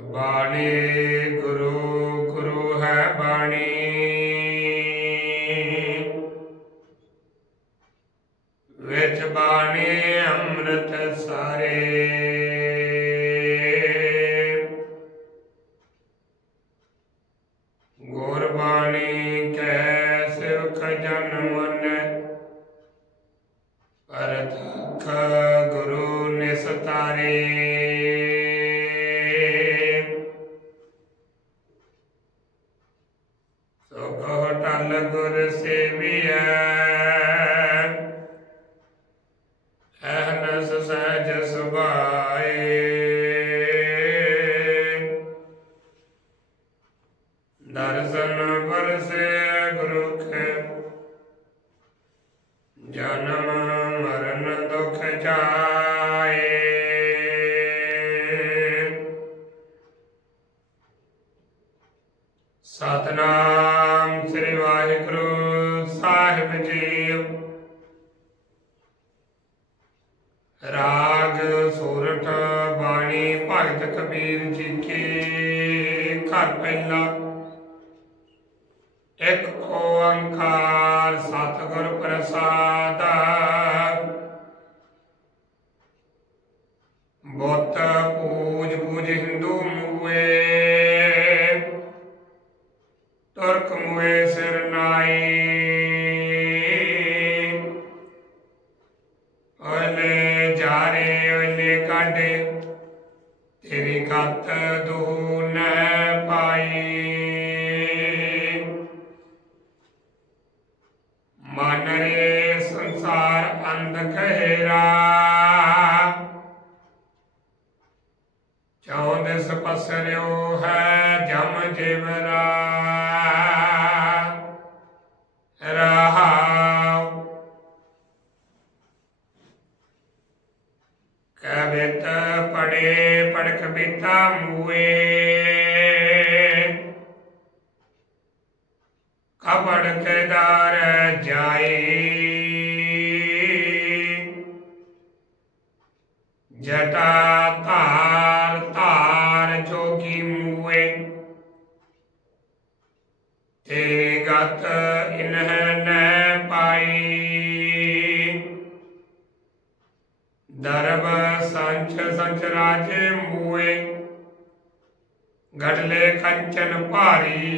ਬਾਣੀ ਗੁਰੂ ਗੁਰੂ ਹੈ ਬਾਣੀ। ਵਿੱਚ ਬਾਣੀ ਅੰਮ੍ਰਿਤ ਸਾਰੇ। ਗੁਰਬਾਣੀ ਕੈ ਸਿਵਖ ਜਨ ਮਨ। ਪਰਤਖ ਗੁਰੂ ਨੇ ਸਤਾਰੇ ਜਨਮ ਮਰਨ ਦੁਖ ਜਾਏ ਸਤਨਾਮ ਸ੍ਰੀ ਵਾਹਿਗੁਰੂ ਸਾਹਿਬ ਜੀ ਰਾਗ ਸੋਰਠ ਬਾਣੀ, ਭਗਤ ਕਬੀਰ ਜੀ ਕੇ ਘਰ ਪਹਿਲਾ। ਇੱਕ ਓੰਕਾਰ ਸਤਿਗੁਰ ਪ੍ਰਸਾਦ। ਬੁੱਤ ਪੂਜ ਪੂਜ ਹਿੰਦੂ ਮੂਏ, ਤੁਰਕ ਮੂਏ ਸਿਰ ਨਾਈ ਓਲੇ ਜਾਰੇ ਓਲੇ ਕਾਢੇ, ਤੇਰੀ ਕਤ ਦੂ ਪਸਰਿਓ ਹੈ ਜਮ ਜੀਵਰਾ ਰਹਾਉ ਕਬਿਤ ਪੜੇ, ਪੜਖ ਬਿਤਾ ਮੂਏ। ਕਬੜ ਕੇਦਾਰ ਜਾਏ। ਜਟਾ ਧਾਰ ਇਨਹ ਨ ਪਾਈ। ਦਰਬ ਸੰਚ ਸੰਚ ਰਾਜੇ ਮੂਏ, ਗੜਲੇ ਕੰਚਨ ਭਾਰੀ।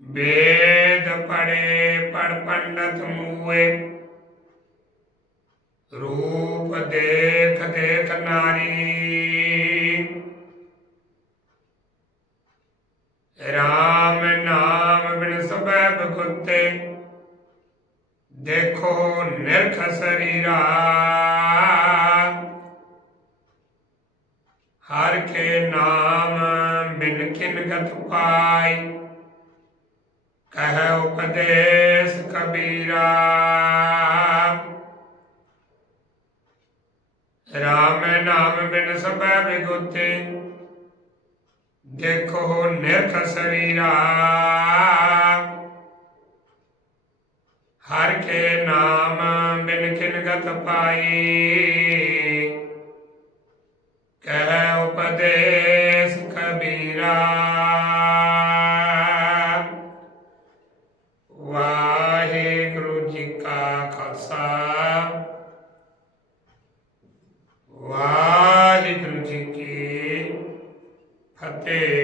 ਵੇਦ ਪੜੇ ਪੜ ਪੰਡਤ ਮੂਏ, ਰੂਪ ਦੇਖ ਦੇਖ ਨਾਰੀ। ਨਾਮ ਬਿਨ ਸਬੈ ਬਖੁੱਤੇ, ਦੇਖੋ ਨਿਰਖ ਸਰੀਰਾ। ਹਰ ਕੇ ਨਾਮ ਬਿਨ ਕਿਨ ਗਤ ਪਾਈ, ਕਹਿ ਉਪਦੇਸ਼ ਕਬੀਰਾ। ਰਾਮ ਨਾਮ ਬਿਨ ਸਬੈ ਬਿਗੁਤੇ ਦੇਖੋ ਨਿਰਖ ਸਰੀਰਾ। ਹਰ ਕੇ ਨਾਮ ਬਿਨ ਕਿਨ ਗਤ ਪਾਈ। ਕਹਿ ਉਪਦੇਸ਼ ਕਬੀਰਾ। ਵਾਹਿਗੁਰੂ ਜੀ ਕਾ ਖਾਲਸਾ। ਵਾਹਿਗੁਰੂ ਜੀ ਕੀ ਫਤਿਹ